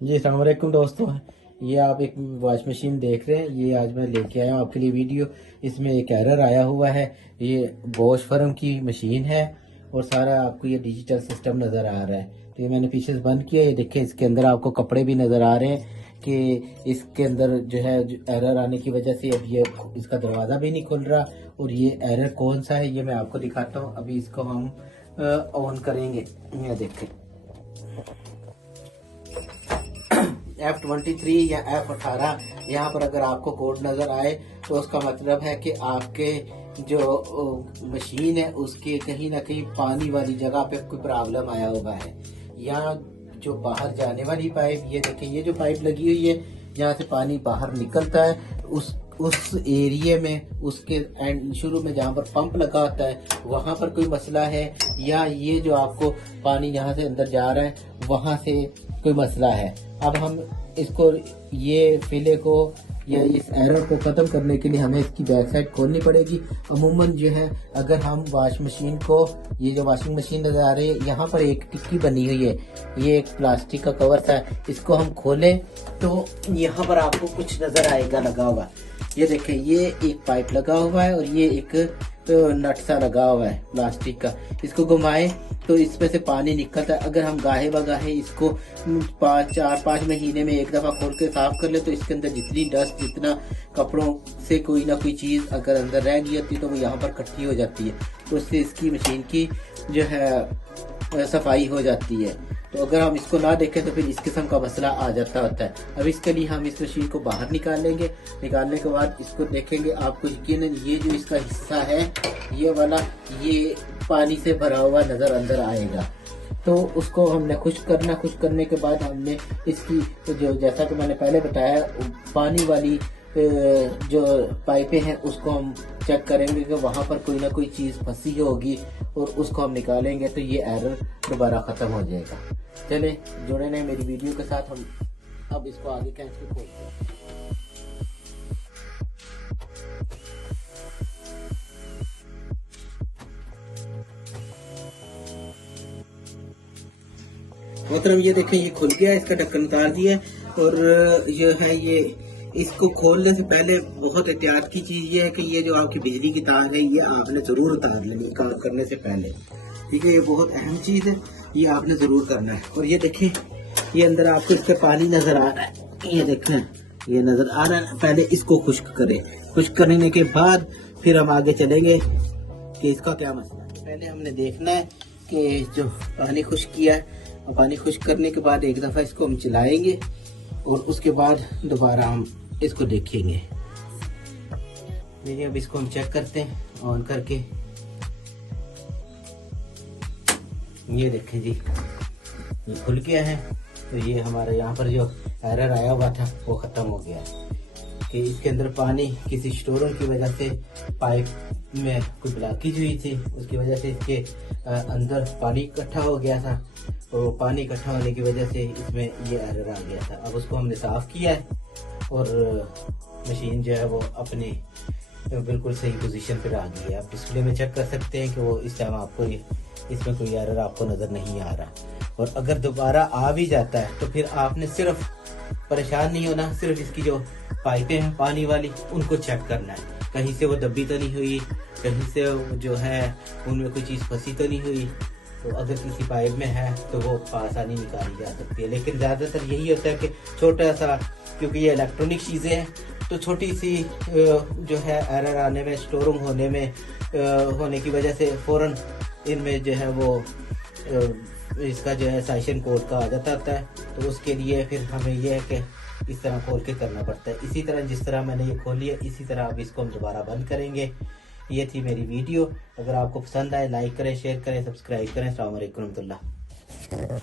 जी अस्सलाम वालेकुम दोस्तों। ये आप एक वॉश मशीन देख रहे हैं। ये आज मैं लेके आया हूँ आपके लिए वीडियो। इसमें एक एरर आया हुआ है। ये बॉश फर्म की मशीन है और सारा आपको ये डिजिटल सिस्टम नज़र आ रहा है। तो ये मैंने पीछे से बंद किया। ये देखें, इसके अंदर आपको कपड़े भी नज़र आ रहे हैं कि इसके अंदर जो है एरर आने की वजह से अब ये इसका दरवाज़ा भी नहीं खुल रहा। और ये एरर कौन सा है ये मैं आपको दिखाता हूँ। अभी इसको हम ऑन करेंगे। ये देखें, F23 या F18 यहाँ पर अगर आपको कोड नज़र आए तो उसका मतलब है कि आपके जो मशीन है उसके कहीं ना कहीं पानी वाली जगह पे कोई प्रॉब्लम आया हुआ है। यहाँ जो बाहर जाने वाली पाइप, ये देखें, ये जो पाइप लगी हुई है जहाँ से पानी बाहर निकलता है, उस एरिया में उसके एंड शुरू में जहाँ पर पंप लगा होता है वहाँ पर कोई मसला है, या ये जो आपको पानी यहाँ से अंदर जा रहा है वहाँ से कोई मसला है। अब हम इसको, ये फिले को या इस एरर को ख़त्म करने के लिए हमें इसकी बैक साइड खोलनी पड़ेगी। अमूमन जो है, अगर हम वॉश मशीन को, ये जो वॉशिंग मशीन नज़र आ रही है यहाँ पर एक टिक्की बनी हुई है, ये एक प्लास्टिक का कवर था, इसको हम खोलें तो यहाँ पर आपको कुछ नज़र आएगा लगा हुआ। ये देखें, ये एक पाइप लगा हुआ है और ये एक नट सा लगा हुआ है प्लास्टिक का। इसको घुमाएं तो इसमें से पानी निकलता है। अगर हम गाहे बगाहे इसको 4-5 महीने में एक दफ़ा खोल के साफ कर ले तो इसके अंदर जितनी डस्ट, जितना कपड़ों से कोई ना कोई चीज़ अगर अंदर रह गई होती है तो वो यहाँ पर इकट्ठी हो जाती है, तो उससे इसकी मशीन की जो है सफाई हो जाती है। तो अगर हम इसको ना देखें तो फिर इस किस्म का मसला आ जाता होता है। अब इसके लिए हम इस मशीन को बाहर निकाल लेंगे। निकालने के बाद इसको देखेंगे, आपको यकीनन ये जो इसका हिस्सा है ये वाला, ये पानी से भरा हुआ नज़र अंदर आएगा। तो उसको हमने खुश्क करना। खुश्क करने के बाद हमने इसकी जो, जैसा कि मैंने पहले बताया, पानी वाली जो पाइपें हैं उसको हम चेक करेंगे कि वहाँ पर कोई ना कोई चीज़ फंसी होगी और उसको हम निकालेंगे तो ये एरर दोबारा ख़त्म हो जाएगा। चले जुड़े रहें मेरी वीडियो के साथ। हम अब इसको आगे कैसे खोलते हैं। मोहतरम, ये देखें, ये खुल गया, इसका ढक्कन उतार दिया और ये है, ये इसको खोलने से पहले बहुत एहतियात की चीज़ ये है कि ये जो आपकी बिजली की तार है ये आपने ज़रूर उतार लेनी काम करने से पहले, ठीक है। ये बहुत अहम चीज़ है, ये आपने ज़रूर करना है। और ये देखें, ये अंदर आपको इस पर पानी नज़र आ रहा है, ये देखें, ये नज़र आ रहा है। पहले इसको खुश्क करें। खुश्क करने के बाद फिर हम आगे चलेंगे कि इसका क्या मसला है। पहले हमने देखना है कि जो पानी खुश्क किया है, पानी खुश्क करने के बाद एक दफ़ा इसको हम चलाएंगे और उसके बाद दोबारा हम इसको देखेंगे। देखिए, अब इसको हम चेक करते हैं ऑन करके। ये देखें जी, ये खुल गया है। तो ये हमारा यहाँ पर जो एरर आया हुआ था वो ख़त्म हो गया है कि इसके अंदर पानी किसी स्टोरों की वजह से पाइप में कोई ब्लॉकेज हुई थी, उसकी वजह से इसके अंदर पानी इकट्ठा हो गया था। तो पानी इकट्ठा होने की वजह से इसमें ये एरर आ गया था। अब उसको हमने साफ़ किया है और मशीन जो है वो अपनी बिल्कुल सही पोजीशन पर आ गई है। आप डिस्प्ले में चेक कर सकते हैं कि वो इस टाइम आपको इसमें कोई एरर आपको नज़र नहीं आ रहा। और अगर दोबारा आ भी जाता है तो फिर आपने सिर्फ परेशान नहीं होना, सिर्फ इसकी जो पाइपें हैं पानी वाली उनको चेक करना है, कहीं से वो दबी तो नहीं हुई, कहीं से जो है उनमें कोई चीज़ फंसी तो नहीं हुई। तो अगर किसी पाइप में है तो वो आसानी निकाली जा सकती है। लेकिन ज़्यादातर यही होता है कि छोटा सा, क्योंकि ये इलेक्ट्रॉनिक चीज़ें हैं तो छोटी सी जो है एरर आने में, स्टोरिंग होने में होने की वजह से फ़ौरन इनमें जो है वो इसका जो है सेशन कोड का आ जाता होता है। तो उसके लिए फिर हमें यह है कि इस तरह खोल के करना पड़ता है। इसी तरह जिस तरह मैंने ये खोली है इसी तरह अब इसको हम दोबारा बंद करेंगे। ये थी मेरी वीडियो। अगर आपको पसंद आए लाइक करें, शेयर करें, सब्सक्राइब करें। अस्सलाम वालेकुम रहमतुल्लाह।